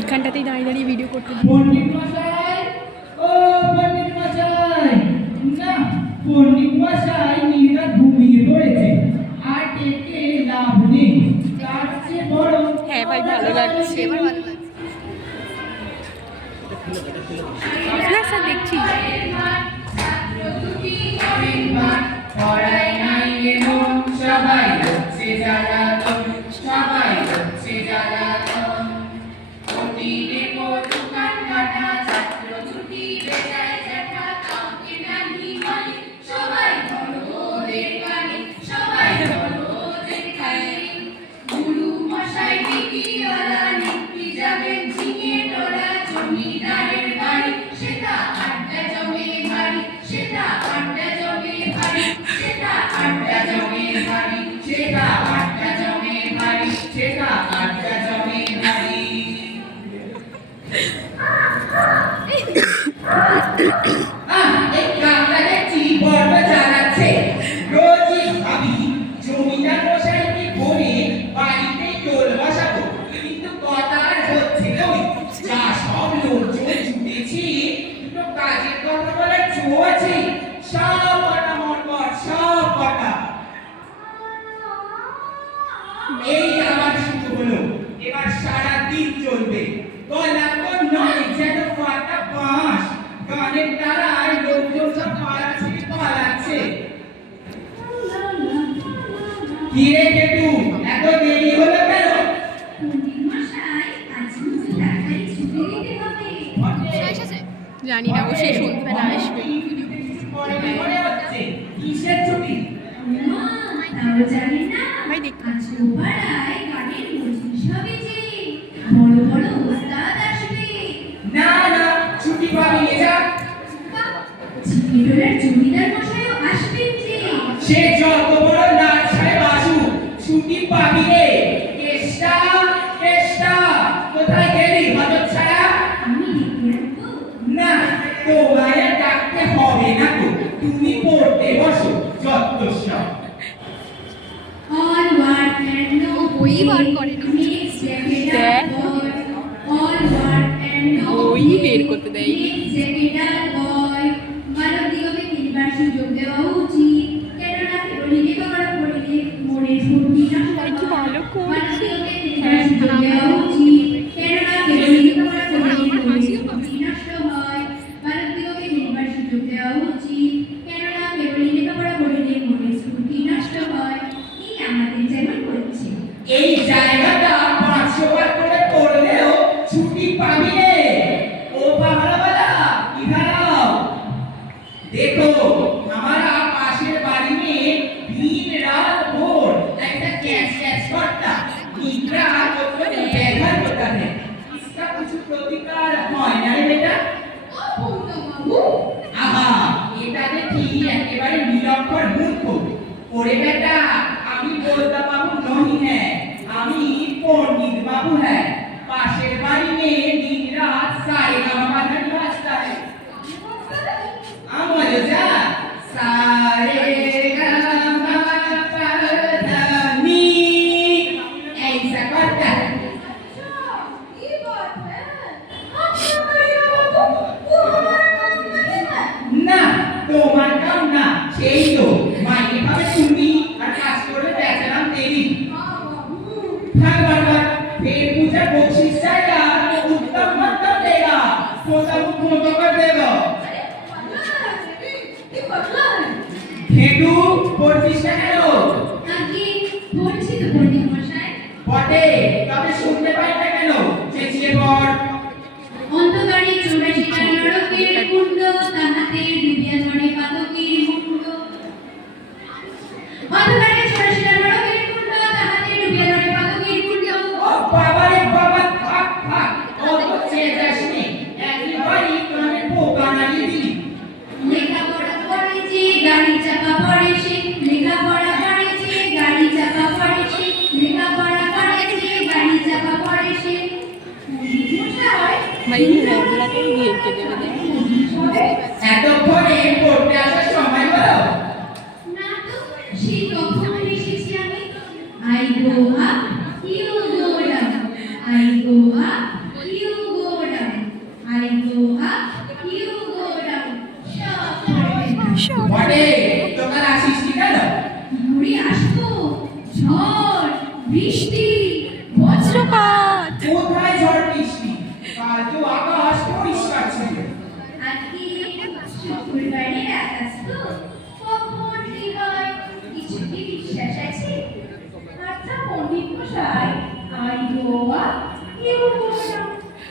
এখানটাতেই দাঁড়িয়ে দাঁড়িয়ে ভিডিও করতে পণ্ডিত মশাই, ও পণ্ডিত মশাই, না পণ্ডিত মশাই নিজেরা ঘুমিয়ে পড়েছে, আর ডেকে লাভ নেই, তার চেয়ে বড়। হ্যাঁ ভাই, ভালো লাগছে, এবার ভালো লাগছে। হ্যাঁ স্যার, দেখছি। পড়াই নাই এমন, সবাই হচ্ছে জ্বালাতন, সবাই হচ্ছে জ্বালাতন। অতীতে দোকান কাটা, ছাত্র ছুটি বেজায় জ্যাঠা, কাউকে নাহি বলে, সবাই ধরো ওদের গানে, সবাই ধরো ওদের খায়। গুরু মশাই ডিকিওয়ালা, নিত্যি যাবেন ঝিঙে টোলা, জমিদারের বাড়ি, সেটা আড্ডা জমে বাড়ি, সেটা আড্ডা জমে বাড়ি, সেটা আড্ডা জমে বাড়ি, সেটা আড্ডা জমে বাড়ি, সেটা আড্ডা জমে বাড়ি। এই গানটা দেখছি বড্ড জ্বালাচ্ছে। রোজই ভাবি জমিদার মশাইকে বলে বাড়িতে টোল বসাবো, কিন্তু কথা আর হচ্ছে না। ওই যা সব লোকজন জুটেছি, দুটো কাজের কথা বলার জো আছে, সব কটা মরমর, সব কটা। এই আবার শুরু হলো, এবার সারা দিন চলবে। গলা তো নয় যেন ফাটা বাঁশ, গানের দ্বারায় লোকজন সব পাড়া ছেড়ে পালাচ্ছে। কি রে কেটু, এত দেরি হলো কেন? জানি না, ও সেই সন্ধ্যাবেলা আসবে। কিসের ছুটি? ভাই দেখতে না না, ছুটি পাবি নে যা। জমিদার মশাইও আসবেন যে। সে যত বড় লাট সাহেব আসুক, ছুটি পাবি রে। কেষ্টা, কেষ্টা, কোথায় গেলি হতচ্ছাড়া? আমি ডেকে রাখবো? না, তোমায় আর ডাকতে হবে না তো, তুমি পড়তে বসো, যত্তসব। All work and no বই বার করে না। makes jacket দেখ। boy. All work and no বই বের করতে দেয়। makes jacket boy. মানবদিগকে কিনবার সুযোগ দেওয়া উচিত, কেননা কেবলই লেখাপড়া করিলে মনের ফুর্তি নষ্ট ভাই, কি হয়। ভালো করছে। মানবদিগকে কিনবার সুযোগ দেওয়া উচিত, কেননা কেবলই লেখাপড়া করিলে মনের ফুর্তি নষ্ট হয়। মানবদিগকে কিনবার সুযোগ দেওয়া উচিত, কেননা কেবলই লেখাপড়া করিলে মনের ফুর্তি নষ্ট হয়। এই আমাদের যেমন হচ্ছে। এই জায়গাটা 500 বার করে পড়লেও ছুটি পাবি রে। ও পাহাড়ওয়ালা, ইধার आओ। देखो हमारा पाশের বাড়ি में दिन रात भोर ऐसा कैच कैच करता, निद्रा मतलब बेघर होता है। इसका कुछ प्रतिकार হয় না রে বেটা? আহা, এটা দেখি একেবারে নিরক্ষর মূর্খ। ওরে বেটা, আমি बोलता बाबू नहीं है, আমি पंडित बाबू है। पाশের বাড়ি में दिन रात सारे गाना बजता है। আমল যা সারে গামা পাধানি, ऐसा करता है। না, তোমার কাম না, সেই তো মাইনে পাবে তুমি, আর কাজ করবে বেচারাম দেরি। থাক বারবার, ফের পূজা বকশিস চাইলা তো উত্তম মন্তব্য দেगा, পোতা মুখ कर देगा। খেটু পড়ছিস না কেন? আগে পড়ছি তো পণ্ডিত মশাই। বটে, তবে শুনতে পাই না কেন? চেঁচিয়ে পড়। অন্ধকারে 84টা নরকের কুণ্ড, তাহাতে ডুবিয়া ধরে পাতকের মুণ্ড। অন্ধকারে 84টা নরকের কুণ্ড, তাহাতে ডুবিয়া ধরে পাতকের মুণ্ড। ও বাবা রে বাবা, থাক থাক, অত চেয়ে যাস নে, একেবারেই কানে পোকা নাড়িয়ে দিলি। লেখাপড়া করে যে গাড়ি চাপা পড়ে সে, লেখাপড়া করে যে গাড়ি চাপা পড়ে সে, লেখাপড়া করে যে গাড়ি চাপা পড়ে সে। পণ্ডিত মশাই, ভাই, রাতেই বিয়েকে দেবে দেখ। এতক্ষণে পড়তে আসার সময় হলো? না তো, সেই কখন এসেছি আমি। I go up, you go down. I go up, you বৃষ্টি, বজ্রপাত, কোথায় ঝড় বৃষ্টি? কাল তো আকাশ পরিষ্কার ছিল। আজকে শ্বশুর বাড়ির আকাশ তো কখন কি হয় কিছু কি বিশ্বাস আছে? আচ্ছা পণ্ডিত মশাই, আই গোয়া কেউ বলো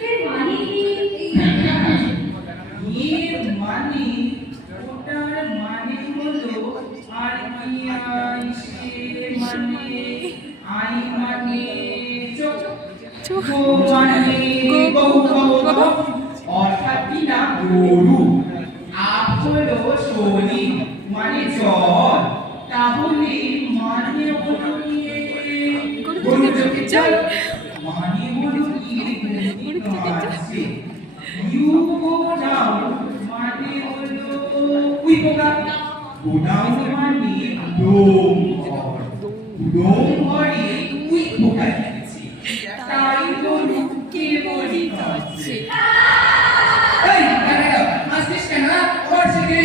এর মানে কি? এর মানে, ওটার মানে হলো আর কি আইসে মানে, আই মানে চোখ, চোখ, গো মানে গৌ গৌ গৌ, অর্থাৎ কি না গরু। আপ হলো শনি মানে জল, তাহলে মানে হলো গিয়ে গরু চোখে জল, মানে হলো গিয়ে গরু আছে। ইউ গো ডাউন মানে হলো উই পোকা, গো ডাউন মানে ডোম ঘর, ডোম ঘরে উই পোকা দিয়েছে, তাই গরু কেবলই কাঁদছে। এই দাঁড়া, আসছিস কেন? ওর থেকে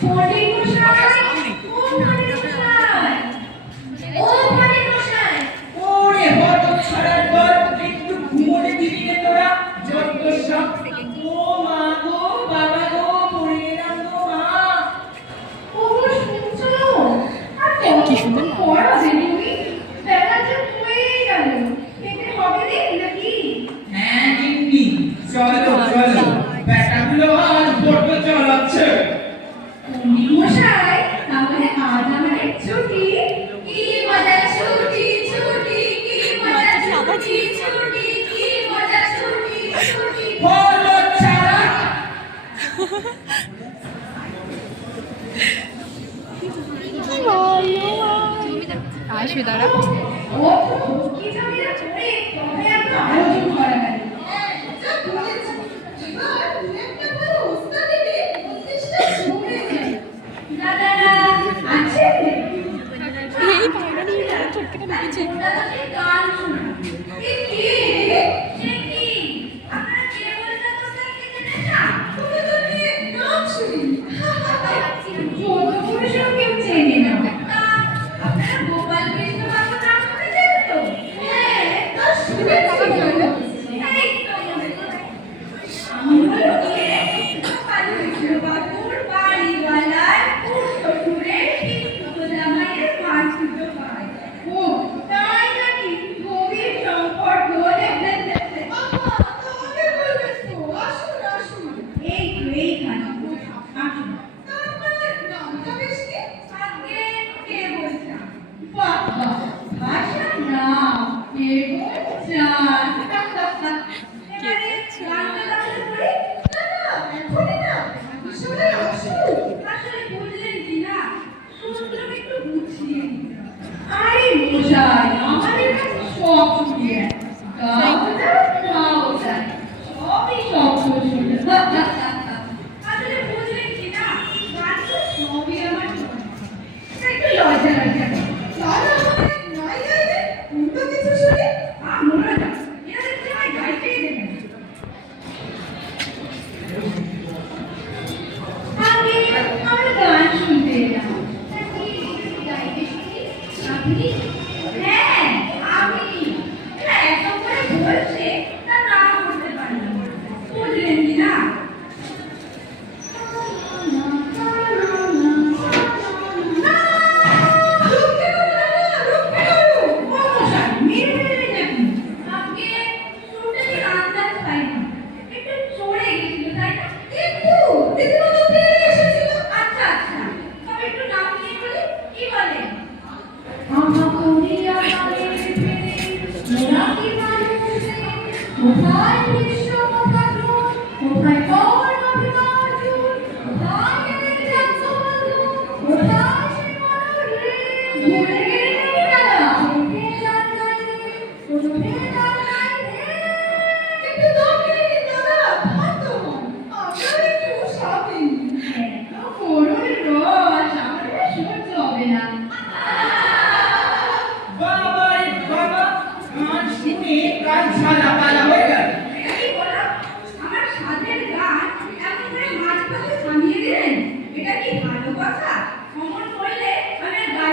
পণ্ডিত মশাই, ও পণ্ডিত মশাই, ও পণ্ডিত মশাই, ওরে হত ছাড়ার পর একটু ঘুমোতে দিবি রে তোরা, যত সব। ও মা গো, বাবা গো, পড়ে এলাম গো মা। ওগো শুনছো? আর কতক্ষণ পড়াবে তুমি? বেলা যে হয়ে গেল, খেতে হবে রে নাকি? হ্যাঁ গিন্নি, চলো চলো, ব্যাটাগুলো আজ বড্ড চালাচ্ছে। পণ্ডিত মশাই, তাহলে আজ আমাদের ছুটি। কি মজা ছুটি, ছুটি, কি মজা ছুটি, ছুটি, কি মজা ছুটি, ছুটি। হলো ছাড়া। আসবে দাঁড়া। ও কি জমিটা পড়ে তবে এত আয়োজন করা গেল। দাদারা আছে? এই পায়রা নিয়ে ছোটখাটো ঢুকেছে। দাদাকে গান শোনা। এ কে? সে কি? আপনারা কে বলতে দোস্তাকে চেনেন না? তুমি তো নিয়ে নাম শুনি। যত পুরুষও কেউ চেনে না। তা আপনারা গোপাল কৃষ্ণ বাবুর নাম শুনেছেন তো?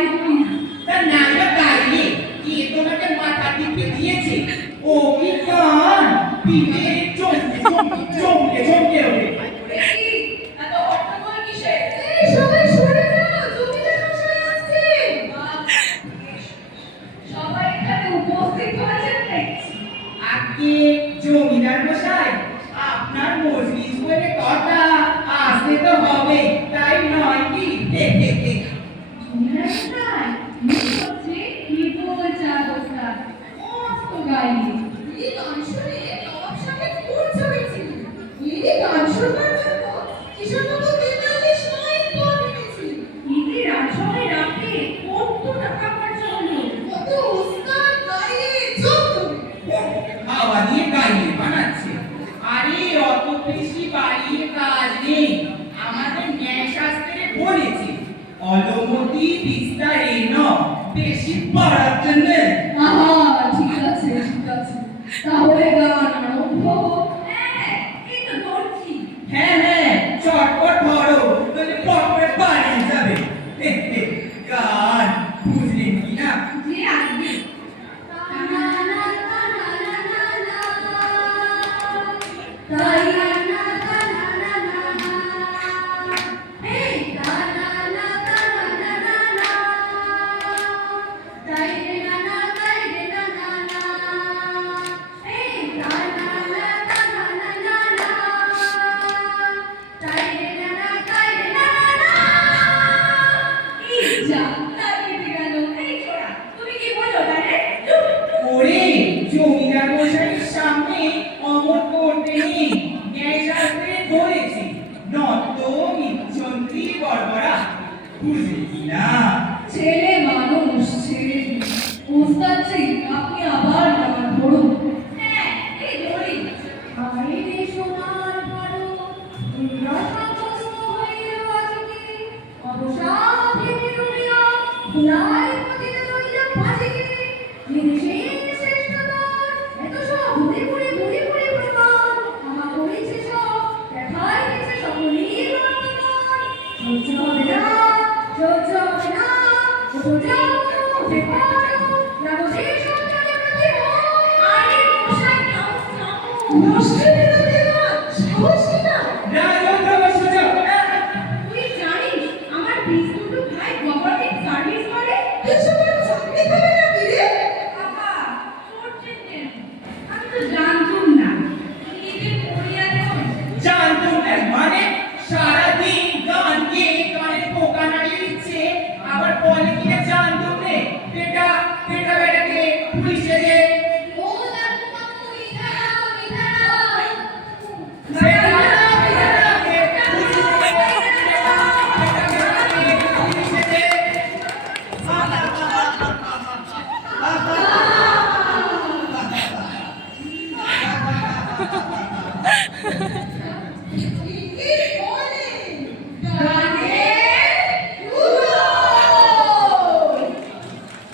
গাইবই না। তা নাইবা গাইলে কে তোমাকে মাথা টিপে দিয়েছে? ও কি গান পিঠে চমকে চমকে চমকে চমকে ওঠে। দেখি, এত হট্টগোল কিসের? এই সবাই সরে যাও, জমিদার মশাই আসছে। সবাই এখানে উপস্থিত হয়েছেন দেখছি। আজকে জমিদার মশাই আপনার মজলিস বলে কথা, আসতে তো হবে, তাই নয় কি? জমিদার মশাই, কি হচ্ছে? কি বলছেন ওস্তাদ? মস্ত গাইলে। এই গান শুনে নবাব সাহেব মূর্ছা হয়েছিল। এই গান শুনবার জন্য কিশোরবাবু 43 মাইল পথ হেঁটেছিলেন। ইতি রাজসভায় রাখতে কত টাকা খরচা হলো? কত ওস্তাদ গাইলে চোখ ধরে। হাওয়া দিয়ে গাইলে বানাচ্ছে। আরে অত বেশি বাড়িয়ে কাজ নেই, আমাদের ন্যায় শাস্ত্রে বলেছে অলমতি বিস্তারে ন, বেশি পড়ার জন্য। আহা, ঠিক আছে, ঠিক আছে। তাহলে গান আরম্ভ হোক। হ্যাঁ, এই তো ধরছি। হ্যাঁ হ্যাঁ, চটপট ধরো, নইলে পটপট বাড়িয়ে যাবে। গান বুঝলেন কি না? যে আসবে। ওরে জমিদার মশাইয়ের সামনে অমর করতে নেই, ন্যায় শাস্ত্রে বলেছে নত মিচ্ছন্তি বর্বরা। বুঝলি কি না? ছেলে মানুষ, ছেলে ওস্তাদজি, আপনি আবার গান ধরুন। হ্যাঁ, এই ধরি। বাইরে সোনার ভালো রসাগ্রস্ত হইল আজকে, অবসাদ ভেঙে রইল, ধুলায় পতিত রইল বাজিকে। যে দেশের শ্রেষ্ঠতর, এত সব ঘুরে ঘুরে ঘুরে ঘুরে প্রমাণ, আমা করেছে সব, দেখাই গেছে সকলেই বর্তমান। সহ্য হবে না, সহ্য হবে না, উঠো যাও, উঠে পড়ো, রাগো দেশ সন্তানে প্রতি হয়। আরে মশাই, থামো, থামো।